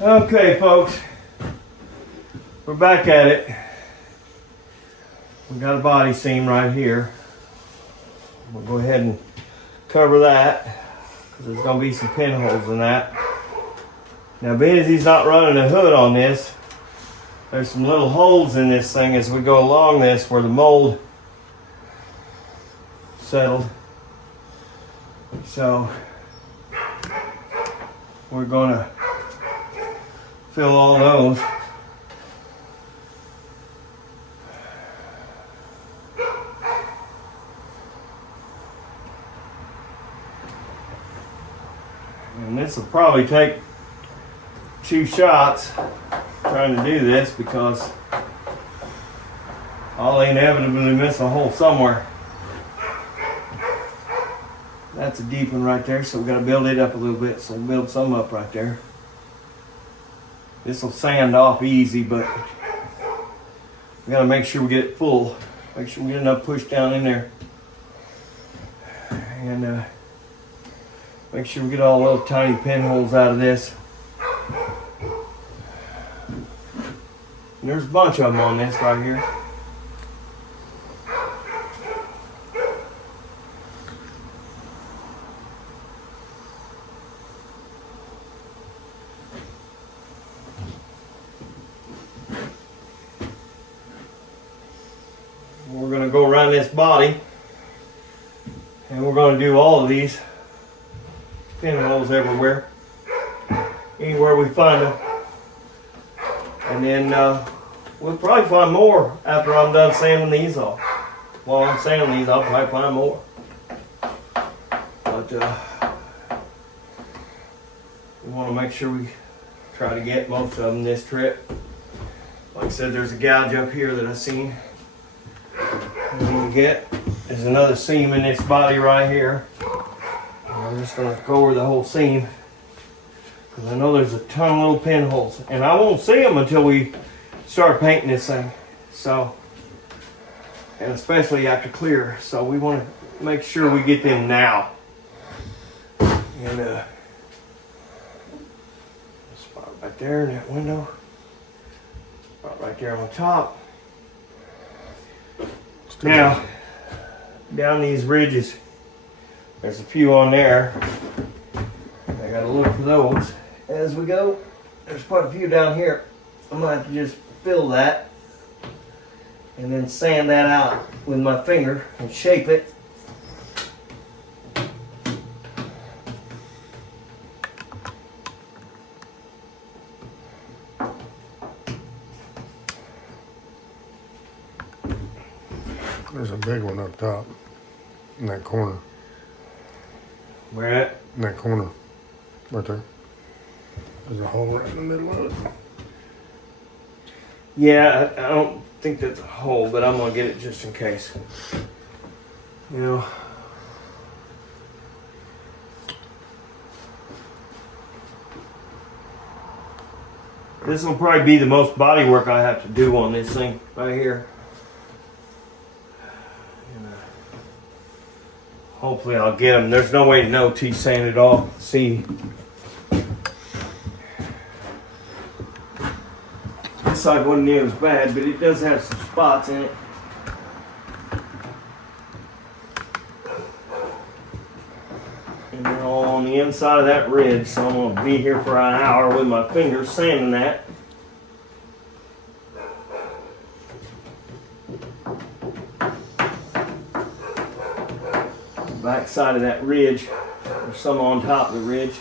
Okay, folks, we're back at it. We got a body seam right here. We'll go ahead and cover that because there's going to be some pinholes in that. Now, being as he's not running a hood on this, there's some little holes in this thing as we go along this where the mold settled. So we're going to fill all those. And this will probably take 2 shots trying to do this because I'll inevitably miss a hole somewhere. That's a deep one right there, so we got to build it up a little bit. So we'll build some up right there. This will sand off easy, but we got to make sure we get it full. Make sure we get enough push down in there. And make sure we get all the little tiny pinholes out of this. And there's a bunch of them on this right here. We're going to go around this body and we're going to do all of these pinholes everywhere, anywhere we find them. And then we'll probably find more after I'm done sanding these off. While I'm sanding these, I'll probably find more. But we want to make sure we try to get most of them this trip. Like I said, there's a gouge up here that I've seen. There's another seam in this body right here. I'm just going to go over the whole seam because I know there's a ton of little pinholes, and I won't see them until we start painting this thing. So, and especially after clear. So we want to make sure we get them now. And spot right there in that window. Spot right there on top. Now, down these ridges, there's a few on there. I gotta look for those as we go. There's quite a few down here. I'm gonna have to just fill that and then sand that out with my finger and shape it. There's a big one up top in that corner. Where at? In that corner. Right there. There's a hole right in the middle of it. Yeah, I don't think that's a hole, but I'm gonna get it just in case. You know. This will probably be the most body work I have to do on this thing right here. Hopefully I'll get them. There's no way to know till you sand it off. See, this side wasn't near as bad, but it does have some spots in it. And they're all on the inside of that ridge, so I'm going to be here for an hour with my fingers sanding that. Back side of that ridge, there's some on top of the ridge.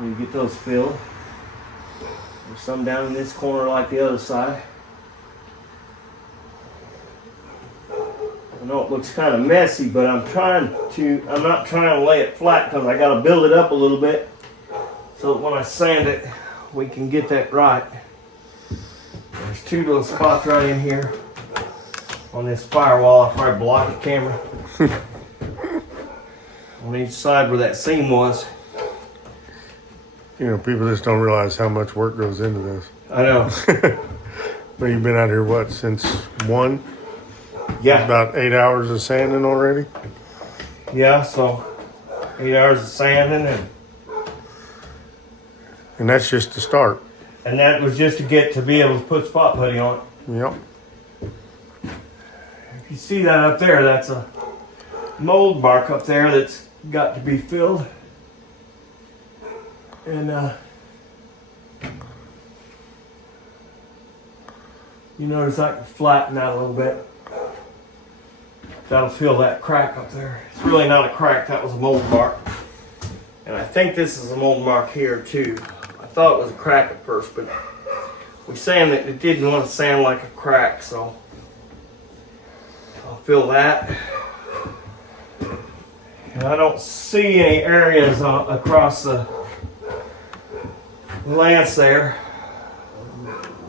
We get those filled. There's some down in this corner like the other side. I know it looks kind of messy, but I'm not trying to lay it flat because I got to build it up a little bit so that when I sand it, we can get that right. There's 2 little spots right in here on this firewall. I'll probably block the camera. On each side where that seam was. You know, people just don't realize how much work goes into this. I know. But you've been out here, what, since 1? Yeah. About 8 hours of sanding already? Yeah, so 8 hours of sanding and And that's just the start. And that was just to get to be able to put spot putty on it. Yep. If you see that up there, that's a mold mark up there that's got to be filled. And you notice I can flatten that a little bit. That'll fill that crack up there. It's really not a crack, that was a mold mark. And I think this is a mold mark here too. I thought it was a crack at first, but we sanded it. It didn't want to sand like a crack, so I'll fill that. And I don't see any areas across the lance there.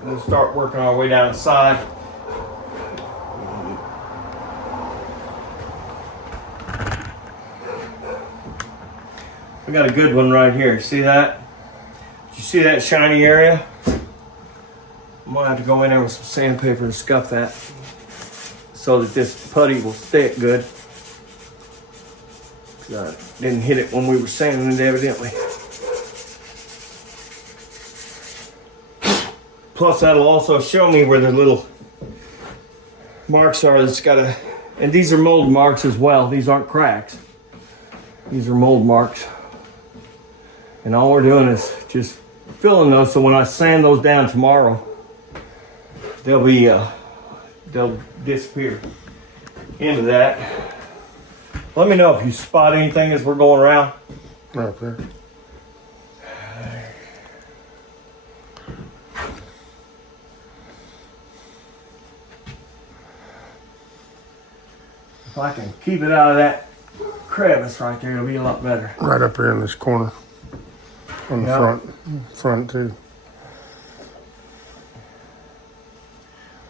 We'll start working our way down the side. We got a good one right here. See that? Did you see that shiny area? I'm gonna have to go in there with some sandpaper and scuff that so that this putty will stick good. I didn't hit it when we were sanding it, evidently. Plus, that'll also show me where the little marks are. That's got a, and these are mold marks as well. These aren't cracks. These are mold marks. And all we're doing is just filling those, so when I sand those down tomorrow, they'll be they'll disappear into that. Let me know if you spot anything as we're going around. Right there. If I can keep it out of that crevice right there, it'll be a lot better. Right up here in this corner. On the front too.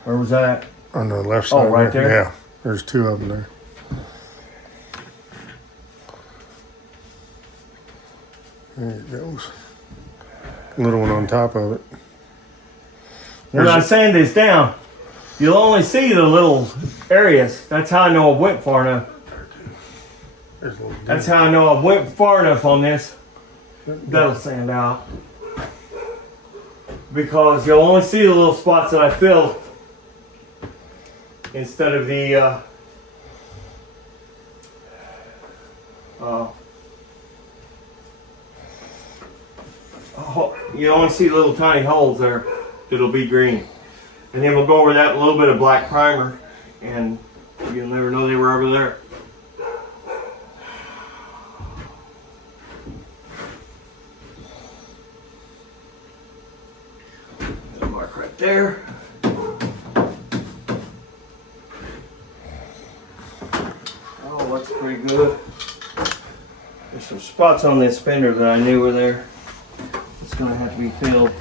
Where was that? On the left side. Oh, right there? Yeah, there's two of them there. There it goes. Little one on top of it. When I sand this down, you'll only see the little areas. That's how I know I went far enough. That's how I know I went far enough on this. That'll sand out. Because you'll only see the little spots that I filled instead of the you only see little tiny holes there that'll be green. And then we'll go over that little bit of black primer and you'll never know they were over there. Little mark right there. Oh, looks pretty good. There's some spots on this fender that I knew were there. It's going to have to be filled.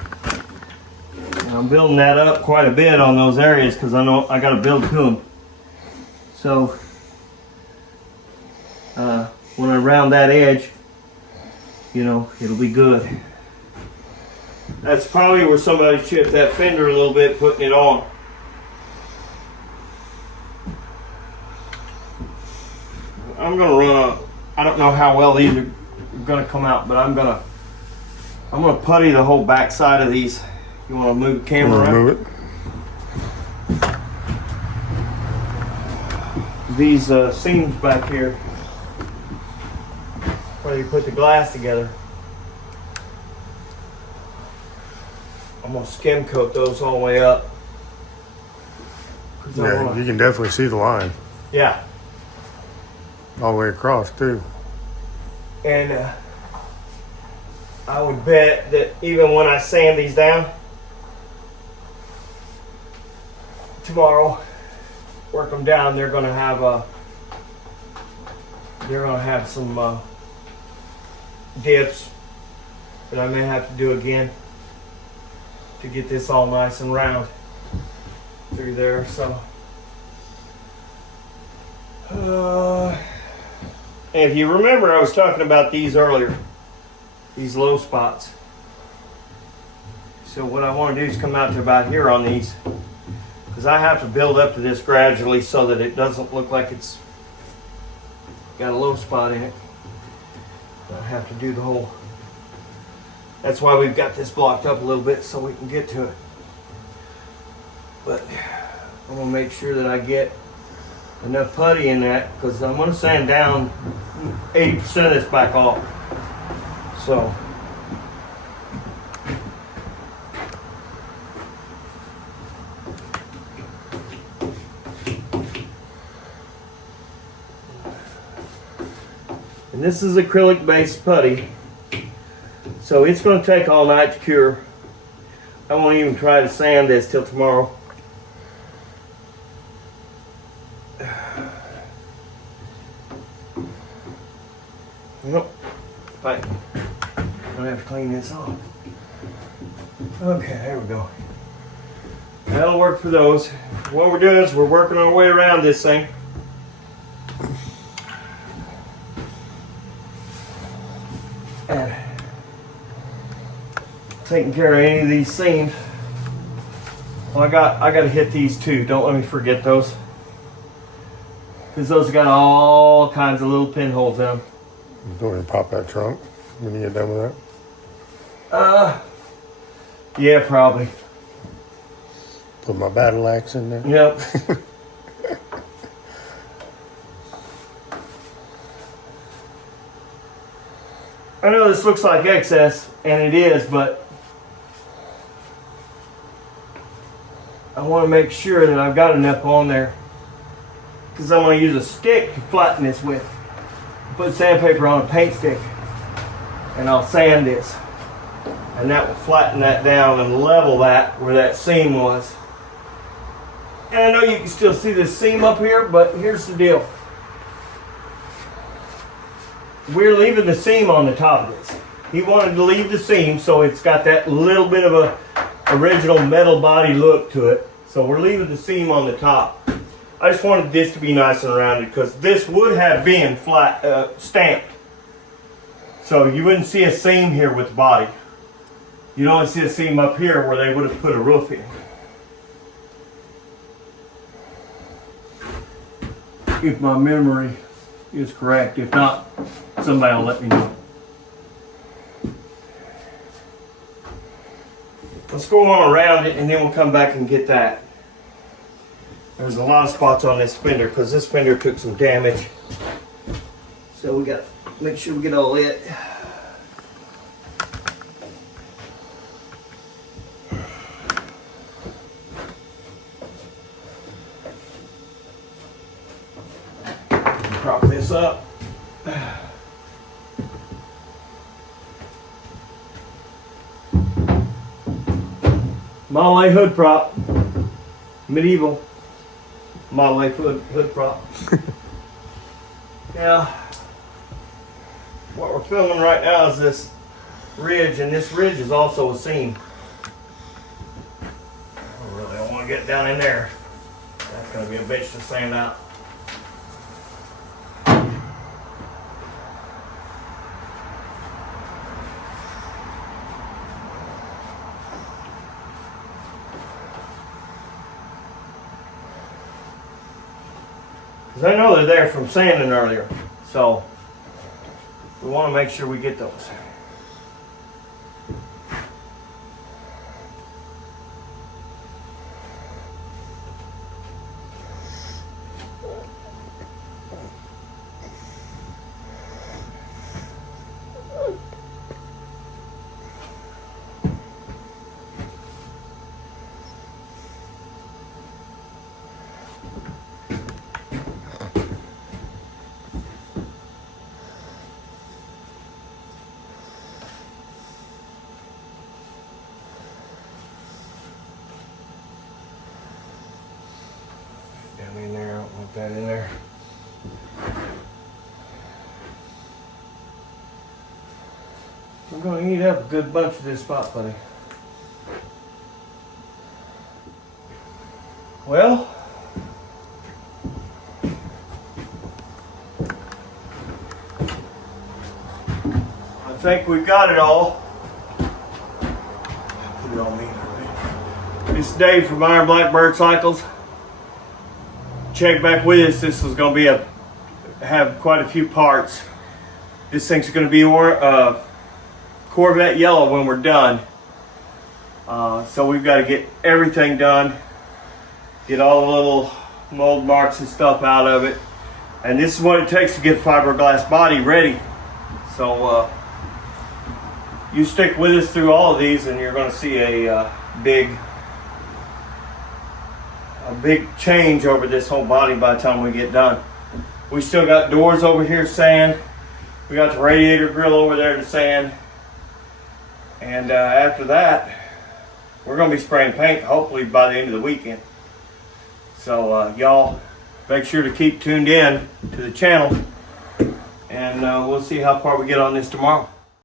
And I'm building that up quite a bit on those areas because I know I got to build to them. So when I round that edge, you know, it'll be good. That's probably where somebody chipped that fender a little bit putting it on. I'm gonna run I don't know how well these are gonna come out, but I'm gonna putty the whole back side of these. You wanna move the camera around? Move it. These seams back here, where you put the glass together, I'm gonna skim coat those all the way up. Yeah, you can definitely see the line. Yeah. All the way across too. And I would bet that even when I sand these down tomorrow, work them down, they're gonna have some dips that I may have to do again to get this all nice and round through there. So and if you remember, I was talking about these earlier, these low spots. So what I want to do is come out to about here on these, because I have to build up to this gradually so that it doesn't look like it's got a low spot in it. I have to do the whole That's why we've got this blocked up a little bit so we can get to it. But I'm gonna make sure that I get enough putty in that, because I'm gonna sand down 80% of this back off. So and this is acrylic based putty, so it's going to take all night to cure. I won't even try to sand this till tomorrow. Nope. Right. I'm gonna have to clean this off. Okay, there we go. That'll work for those. What we're doing is we're working our way around this thing. And taking care of any of these seams. Well, I got to hit these too. Don't let me forget those, because those have got all kinds of little pinholes in them. Don't you pop that trunk when you get done with that? Yeah, probably. Put my battle axe in there. Yep. I know this looks like excess, and it is, but I want to make sure that I've got enough on there, because I'm going to use a stick to flatten this with. Put sandpaper on a paint stick, and I'll sand this, and that will flatten that down and level that where that seam was. And I know you can still see this seam up here, but here's the deal. We're leaving the seam on the top of this. He wanted to leave the seam so it's got that little bit of a original metal body look to it. So we're leaving the seam on the top. I just wanted this to be nice and rounded, because this would have been flat stamped. So you wouldn't see a seam here with the body. You'd only see a seam up here where they would have put a roof in. If my memory is correct. If not, somebody will let me know. Let's go on around it, and then we'll come back and get that. There's a lot of spots on this fender, because this fender took some damage. So we got to make sure we get all it. Prop this up. Model A hood prop. Medieval Model A hood prop. Now, what we're filming right now is this ridge, and this ridge is also a seam. I really don't want to get down in there. That's going to be a bitch to sand out. Because I know they're there from sanding earlier, so we want to make sure we get those. Down in there, I don't want that in there. I'm going to eat up a good bunch of this spot putty. Well, I think we've got it all. Put it on me. This is Dave from Iron Blackbird Cycles. Check back with us. This is going to be have quite a few parts. This thing's going to be Corvette yellow when we're done. So we've got to get everything done, get all the little mold marks and stuff out of it. And this is what it takes to get a fiberglass body ready. So you stick with us through all of these and you're going to see a big change over this whole body by the time we get done. We still got doors over here sand. We got the radiator grill over there to sand. And after that, we're going to be spraying paint hopefully by the end of the weekend. So y'all make sure to keep tuned in to the channel. And we'll see how far we get on this tomorrow.